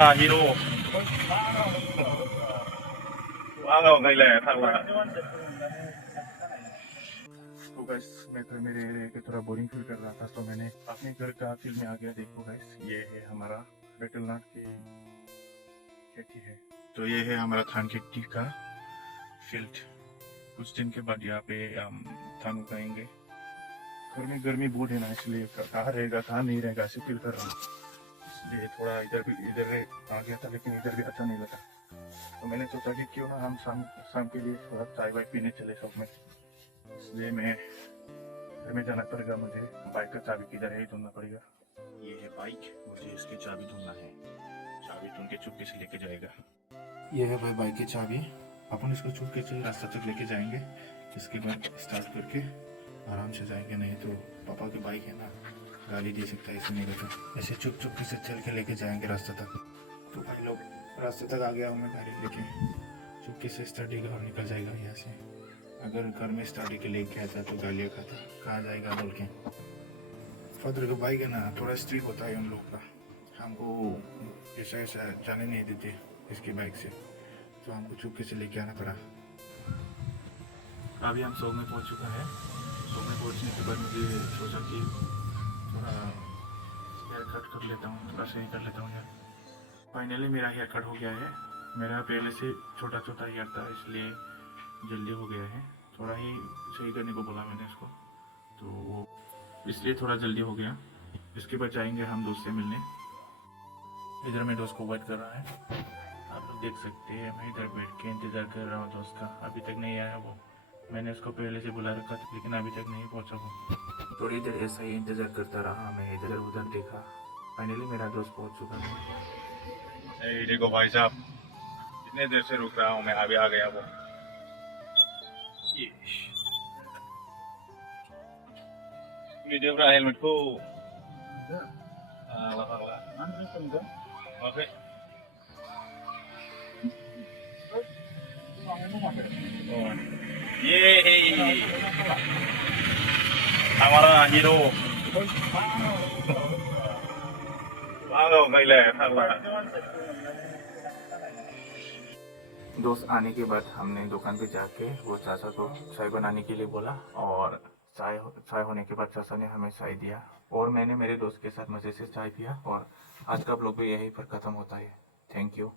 Hino आ गया गई ले था वाला। तो गाइस मैं घर में रह रह के थोड़ा बोरिंग फील कर रहा था, तो मैंने अपने घर का फील्ड में आ गया। देखो गाइस, ये है हमारा बेटलनाट की खेती है। तो ये है हमारा धान खेती का फील्ड। कुछ दिन के बाद यहाँ पे हम धान उगाएंगे। घर में गर्मी बहुत है ना, इसलिए कहाँ रहेगा कहाँ नहीं रहेगा ऐसे फील कर रहा हूँ। इसलिए थोड़ा इधर भी इधर आ गया था, लेकिन इधर भी अच्छा नहीं लगा। तो मैंने सोचा कि क्यों ना हम शाम शाम के लिए थोड़ा चाय वाय पीने चले सब में। इसलिए मैं घर में जाना पड़ेगा, मुझे बाइक का चाबी किधर है ढूंढना पड़ेगा। ये है बाइक, मुझे इसकी चाबी ढूंढना है। चाबी ढूंढ के चुपके से लेके जाएगा। ये है भाई बाइक की चाबी। अपन इसको चुपके से रास्ता तक लेके जाएंगे। इसके बाद स्टार्ट करके आराम से जाएंगे, नहीं तो पापा की बाइक है ना, गाली दे सकता है, इसलिए नहीं रहता। ऐसे चुप चुपके से चल के लेके जाएंगे रास्ते तक। तो भाई लोग रास्ते तक आ गया हूँ मैं गाड़ी लेके। चुपके से स्टडी और निकल जाएगा यहाँ से। अगर घर में स्टडी के लेके आता तो गालियाँ खाता, कहाँ जाएगा बोल के। फादर का बाइक है ना, थोड़ा स्ट्रिक होता है उन लोग का। हमको ऐसा ऐसा जाने नहीं देते इसकी बाइक से, तो हमको चुपके से लेके आना पड़ा। अभी हम सौ में पहुंच चुका है। सौ में पहुंचने के बाद मुझे सोचा कि थोड़ा हेयर कट कर लेता हूँ, थोड़ा सही कर लेता हूँ यार। फाइनली मेरा हेयर कट हो गया है। मेरा पहले से छोटा छोटा हेयर था, इसलिए जल्दी हो गया है। थोड़ा ही सही करने को बोला मैंने इसको, तो वो इसलिए थोड़ा जल्दी हो गया। इसके बाद जाएंगे हम दोस्त से मिलने। इधर मेरे दोस्त को वेट कर रहा है, आप लोग देख सकते हैं। मैं इधर बैठ के इंतज़ार कर रहा हूँ दोस्त का, अभी तक नहीं आया वो। मैंने उसको पहले से बुला रखा था, लेकिन अभी तक नहीं पहुँचा वो। थोड़ी देर ऐसा ही इंतज़ार करता रहा, मैं इधर उधर देखा। फाइनली मेरा दोस्त पहुँच चुका है। देखो भाई साहब, कितने देर से रुक रहा हूँ मैं, अभी आ गया वो। ये देख रहा हेलमेट को। ओके, ये है हमारा हीरो। आ गया गई ले था वाला। दोस्त आने के बाद हमने दुकान पे जाके वो चाचा को चाय बनाने के लिए बोला, और चाय होने के बाद चाचा ने हमें चाय दिया, और मैंने मेरे दोस्त के साथ मज़े से चाय पिया। और आज का ब्लॉग भी यहीं पर ख़त्म होता है। Thank you.